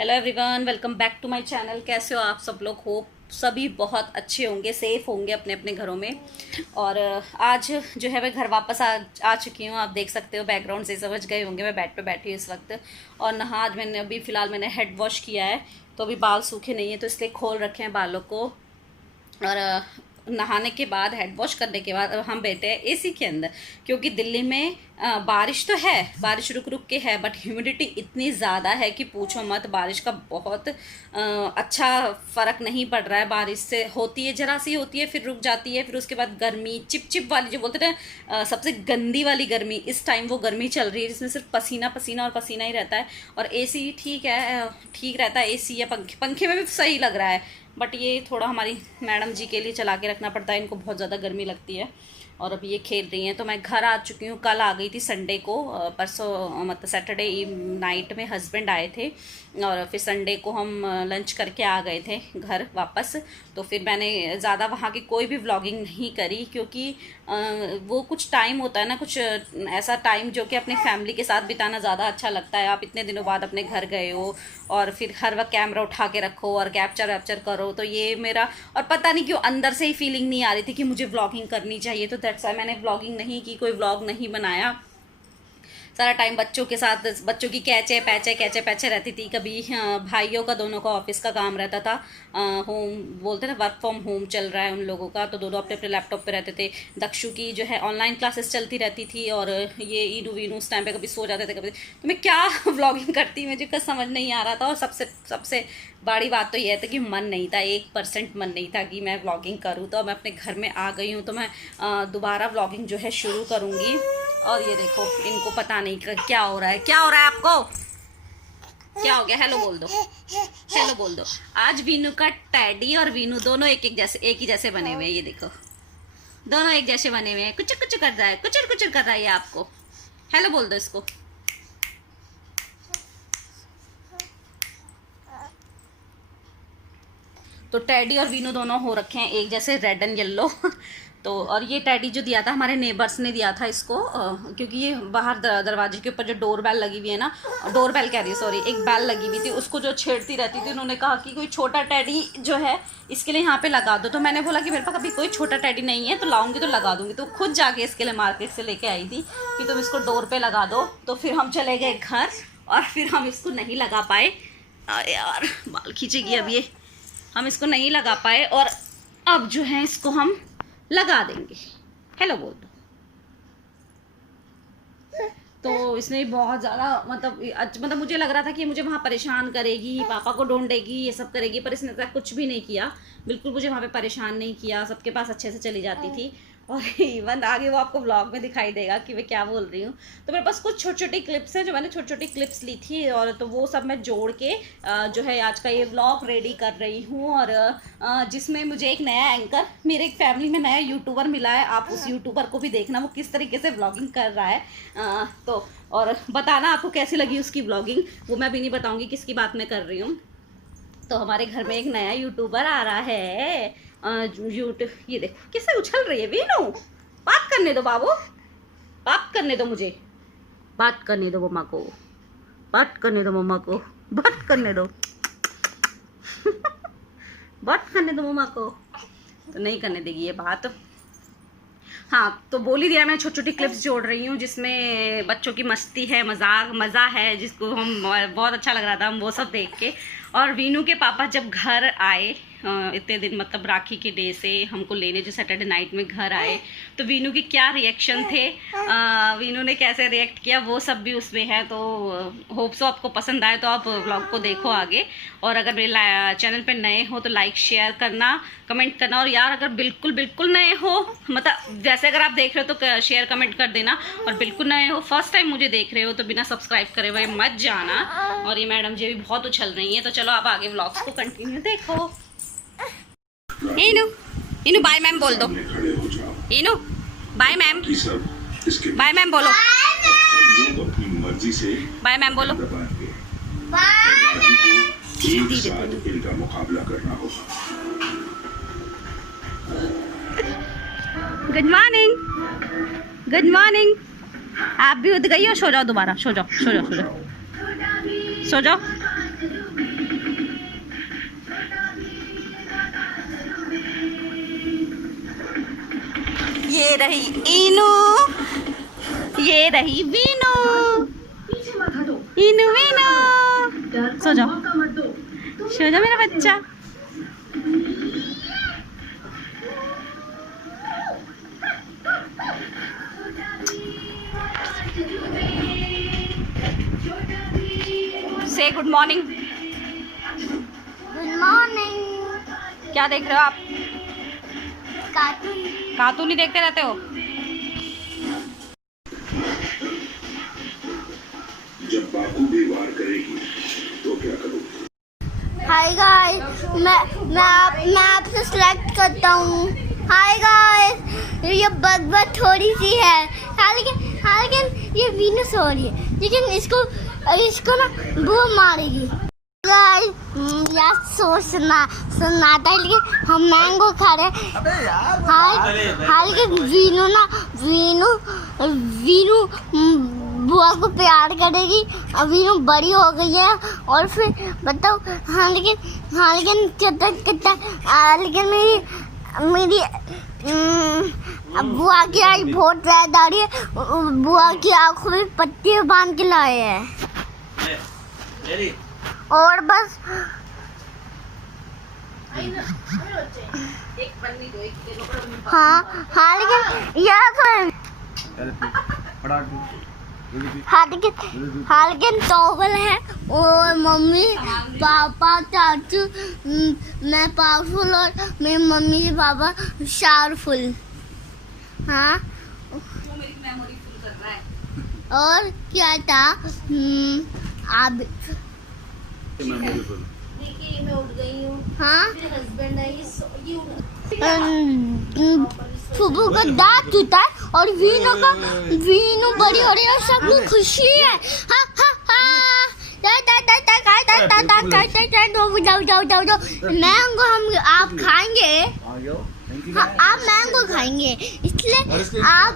Hello everyone, welcome back to my channel. कैसे हो आप सब लोग? होप सभी बहुत अच्छे होंगे, सेफ़ होंगे अपने अपने घरों में। और आज जो है मैं घर वापस आ चुकी हूँ। आप देख सकते हो बैकग्राउंड से समझ गए होंगे मैं बेड पे बैठी हूँ इस वक्त। और नहा आज मैंने अभी फ़िलहाल मैंने हेड वॉश किया है, तो अभी बाल सूखे नहीं है तो इसलिए खोल रखे हैं बालों को। और नहाने के बाद हेड वॉश करने के बाद अब हम बैठे हैं एसी के अंदर, क्योंकि दिल्ली में बारिश तो है, बारिश रुक रुक के है, बट ह्यूमिडिटी इतनी ज़्यादा है कि पूछो मत। बारिश का बहुत अच्छा फ़र्क नहीं पड़ रहा है। बारिश से होती है, जरा सी होती है, फिर रुक जाती है, फिर उसके बाद गर्मी चिप वाली जो बोलते हैं सबसे गंदी वाली गर्मी। इस टाइम वो गर्मी चल रही है जिसमें सिर्फ पसीना पसीना और पसीना ही रहता है। और एसी ठीक है, ठीक रहता है एसी या पंखे में भी सही लग रहा है, बट ये थोड़ा हमारी मैडम जी के लिए चला के रखना पड़ता है, इनको बहुत ज़्यादा गर्मी लगती है। और अभी ये खेल रही हैं। तो मैं घर आ चुकी हूँ, कल आ गई थी संडे को। परसों मतलब सैटरडे नाइट में हस्बैंड आए थे और फिर संडे को हम लंच करके आ गए थे घर वापस। तो फिर मैंने ज़्यादा वहाँ की कोई भी व्लॉगिंग नहीं करी, क्योंकि वो कुछ टाइम होता है ना, कुछ ऐसा टाइम जो कि अपने फैमिली के साथ बिताना ज़्यादा अच्छा लगता है। आप इतने दिनों बाद अपने घर गए हो और फिर हर वक्त कैमरा उठा के रखो और कैप्चर वैप्चर करो, तो ये मेरा, और पता नहीं क्यों अंदर से ही फीलिंग नहीं आ रही थी कि मुझे व्लॉगिंग करनी चाहिए। तो दैट्स व्हाई मैंने व्लॉगिंग नहीं की, कोई व्लॉग नहीं बनाया। सारा टाइम बच्चों के साथ, बच्चों की कैचे पैचे रहती थी। कभी भाइयों का, दोनों का ऑफिस का काम रहता था, होम बोलते ना, वर्क फ्रॉम होम चल रहा है उन लोगों का, तो दोनों अपने अपने लैपटॉप पे रहते थे। दक्षु की जो है ऑनलाइन क्लासेस चलती रहती थी, और ये ईनू वीनू उस टाइम पे कभी सो जाते थे कभी। तो मैं क्या व्लॉगिंग करती, मुझे कुछ समझ नहीं आ रहा था। और सबसे सबसे बड़ी बात तो यह था कि मन नहीं था, 1% मन नहीं था कि मैं व्लॉगिंग करूँ। तो मैं अपने घर में आ गई हूँ, तो मैं दोबारा व्लॉगिंग जो है शुरू करूँगी। और ये देखो, इनको पता नहीं क्या हो रहा है। क्या हो रहा है आपको? क्या हो गया? हेलो बोल दो, हेलो बोल दो। आज वीनू का टैडी और वीनू दोनों एक ही जैसे बने हुए हैं। ये देखो, दोनों एक जैसे बने हुए हैं। कुचर कुचर कर रहा है, कुचर कुचर कर रहा है ये आपको। हेलो बोल दो इसको। तो टैडी और वीनू दोनों हो रखे हैं एक जैसे, रेड एंड येलो। तो और ये टैडी जो दिया था हमारे नेबर्स ने दिया था इसको, क्योंकि ये बाहर दरवाजे के ऊपर जो डोर बेल लगी हुई है ना, डोर बेल कह रही है सॉरी, एक बेल लगी हुई थी, उसको जो छेड़ती रहती थी। उन्होंने कहा कि कोई छोटा टैडी जो है इसके लिए यहाँ पे लगा दो। तो मैंने बोला कि मेरे पास अभी कोई छोटा टैडी नहीं है, तो लाऊंगी तो लगा दूंगी। तो खुद जाके इसके लिए मार्केट से लेके आई थी कि तुम इसको डोर पे लगा दो। तो फिर हम चले गए घर, और फिर हम इसको नहीं लगा पाए। यार बाल खींचेगी अब ये, हम इसको नहीं लगा पाए, और अब जो है इसको हम लगा देंगे। हेलो बोल दो। तो इसने बहुत ज़्यादा मतलब मुझे लग रहा था कि मुझे वहाँ परेशान करेगी, पापा को ढूंढेगी, ये सब करेगी, पर इसने कुछ भी नहीं किया। बिल्कुल मुझे वहाँ पे परेशान नहीं किया, सबके पास अच्छे से चली जाती थी। और इवन आगे वो आपको व्लॉग में दिखाई देगा कि मैं क्या बोल रही हूँ। तो मेरे पास कुछ छोटी छोटी क्लिप्स हैं जो मैंने छोटी छोटी क्लिप्स ली थी, और तो वो सब मैं जोड़ के जो है आज का ये व्लॉग रेडी कर रही हूँ। और जिसमें मुझे एक नया एंकर, मेरे एक फैमिली में नया यूट्यूबर मिला है। आप उस यूट्यूबर को भी देखना, वो किस तरीके से व्लॉगिंग कर रहा है। तो और बताना आपको कैसी लगी उसकी व्लॉगिंग। वो मैं भी नहीं बताऊँगी किसकी बात मैं कर रही हूँ। तो हमारे घर में एक नया यूट्यूबर आ रहा है। ये देखो किससे उछल रही है वीनू। बात करने दो बाबू, बात करने दो मुझे, बात करने दो मम्मा को, बात करने दो मम्मा को, बात करने दो। बात करने दो मम्मा को। तो नहीं करने देगी ये बात। हाँ, तो बोल ही दिया, मैं छोटी छोटी क्लिप्स जोड़ रही हूँ जिसमें बच्चों की मस्ती है, मजाक मज़ा है, जिसको हम बहुत अच्छा लग रहा था हम वो सब देख के। और वीनू के पापा जब घर आए इतने दिन, मतलब राखी के डे से हमको लेने जो सैटरडे नाइट में घर आए, तो वीनू की क्या रिएक्शन थे, वीनू ने कैसे रिएक्ट किया, वो सब भी उसमें है। तो होप सो आपको पसंद आए, तो आप व्लॉग को देखो आगे। और अगर मेरे चैनल पे नए हो तो लाइक शेयर करना, कमेंट करना। और यार अगर बिल्कुल बिल्कुल नए हो, मतलब जैसे अगर आप देख रहे हो तो शेयर कमेंट कर देना, और बिल्कुल नए हो, फर्स्ट टाइम मुझे देख रहे हो, तो बिना सब्सक्राइब करे हुए मत जाना। और ये मैडम जी भी बहुत उछल रही हैं, तो चलो आप आगे व्लॉग्स को कंटिन्यू देखो। इनू इनू बाय मैम बोल दो। इनू बाय मैम, बाय मैम बोलो, बाय मैम बोलो। इनका मुकाबला करना होगा। Good morning, good morning. आप भी उठ गई हो? सो जाओ दोबारा, सो जाओ, सो जाओ, सो जाओ, सो जाओ। ये रही इनू, ये रही वीनू। इनू वीनू सो जाओ, सो जाओ मेरा बच्चा। से गुड मॉर्निंग। Good morning. क्या देख रहे हो आप? कार्टून। कार्टून ही देखते रहते हो? जब बाकू भी वार करेगी तो क्या करोगे? हाय गाइस, मैं आपसे सिलेक्ट करता हूँ। हाय गाइस, ये बग थोड़ी सी है, लेकिन ये वीनस हो रही है, लेकिन इसको ना वो मारेगी। गाइस यार सुनाता है, लेकिन हम मैंगो खा रहे हैं। हाय लेकिन वीनू बुआ को प्यार करेगी। अब वीनू बड़ी हो गई है और फिर बताओ। लेकिन मेरी अब बुआ की आई बहुत याद आ रही है। बुआ की आंखों में पट्टी बांध के लाए हैं और बस। हाँ लेकिन यार लेकिन टॉवल है और मम्मी पापा चाचू, मैं पावरफुल और मेरी मम्मी के पापा शारफुल। हाँ वो मेरी मेमोरी फुल कर रहा है। और क्या था? आप देखिए मैं उठ गई हूँ। हाँ मेरे हस्बैंड आई फुबू का दांत टूटा है और वीनू बड़ी हो रही है और सबको खुशी है। हाँ हाँ हाँ जाओ मैंगो हम आप खाएंगे। हाँ आप मैंगो खाएंगे, इसलिए आप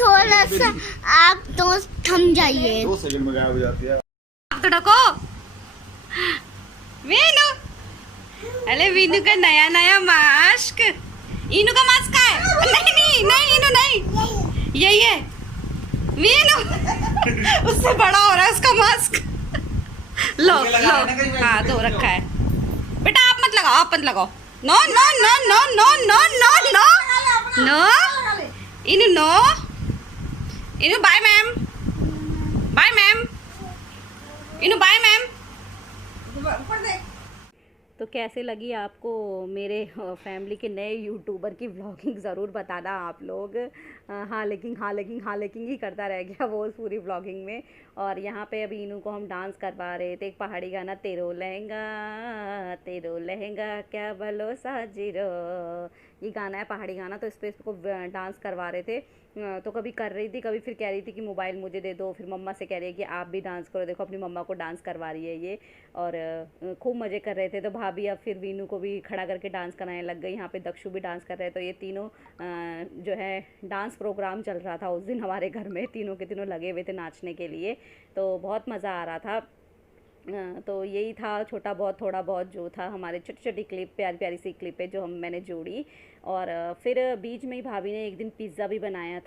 थोड़ा सा आप तो थम जाइए। 2 सेकंड में गायब हो जाती है। आप तो ढको वीनू। अरे वीनू का नया मास्क। इनू का मास्क है? नहीं इनू नहीं, यही है वीनू। उससे बड़ा हो रहा है उसका मास्क। लो हाँ दो रखा है बेटा। आप मत लगाओ। नो इनू बाय मैम। इनू बाय मैम। तो कैसे लगी आपको मेरे फैमिली के नए यूट्यूबर की व्लॉगिंग? ज़रूर बताना आप लोग। हाँ लेकिन ही करता रह गया वो उस पूरी व्लॉगिंग में। और यहाँ पे अभी इनू को हम डांस करवा रहे थे, एक पहाड़ी गाना, तेरो लहंगा क्या भलो साजिरो, ये गाना है पहाड़ी गाना। तो इस पर इसको डांस करवा रहे थे। तो कभी कर रही थी, कभी फिर कह रही थी कि मोबाइल मुझे दे दो, फिर मम्मा से कह रही है कि आप भी डांस करो। देखो अपनी मम्मा को डांस करवा रही है ये। और खूब मज़े कर रहे थे। तो भाभी अब फिर वीनू को भी खड़ा करके डांस कराने लग गई। यहाँ पे दक्षु भी डांस कर रहे हैं। तो ये तीनों जो है डांस प्रोग्राम चल रहा था उस दिन हमारे घर में। तीनों के तीनों लगे हुए थे नाचने के लिए। तो बहुत मज़ा आ रहा था। तो यही था थोड़ा बहुत जो था हमारे छोटी क्लिप, प्यारी सी क्लिप है जो मैंने जोड़ी। और फिर बीच में ही भाभी ने एक दिन पिज़्ज़ा भी बनाया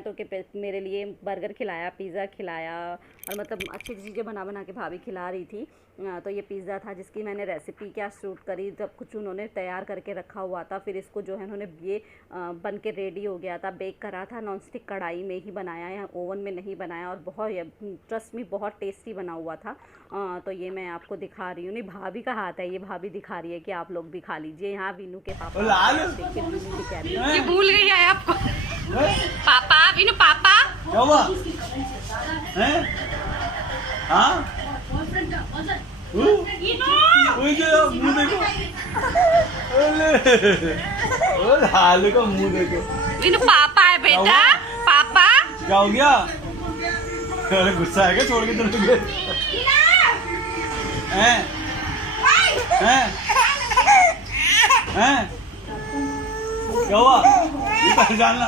तो कि मेरे लिए बर्गर खिलाया, पिज़्ज़ा खिलाया, और मतलब अच्छी चीज़ें बना के भाभी खिला रही थी। तो ये पिज़्ज़ा था जिसकी मैंने रेसिपी क्या शूट करी, सब कुछ उन्होंने तैयार करके रखा हुआ था। फिर इसको जो है उन्होंने ये बन के रेडी हो गया था, बेक करा था, नॉन स्टिक कढ़ाई में ही बनाया है, ओवन में नहीं बनाया। और बहुत ट्रस्ट में बहुत टेस्टी बना हुआ था। तो ये मैं आपको दिखा रही हूँ। नहीं भाभी का हाथ है ये, भाभी दिखा रही है कि आप लोग भी खा लीजिए। यहाँ वीनू के पापा देखिए वीनू कह रही है, ये भूल गई है आपको। पापा वीनू पापा क्या हुआ हैं? हाँ मुँह देखो, हाल का मुँह देखो। वीनू पापा है बेटा, पापा। क्या हो गया? अरे गुस्सा है क्या? छोड़ के चल गए हैं? क्या हुआ? ये पहचानना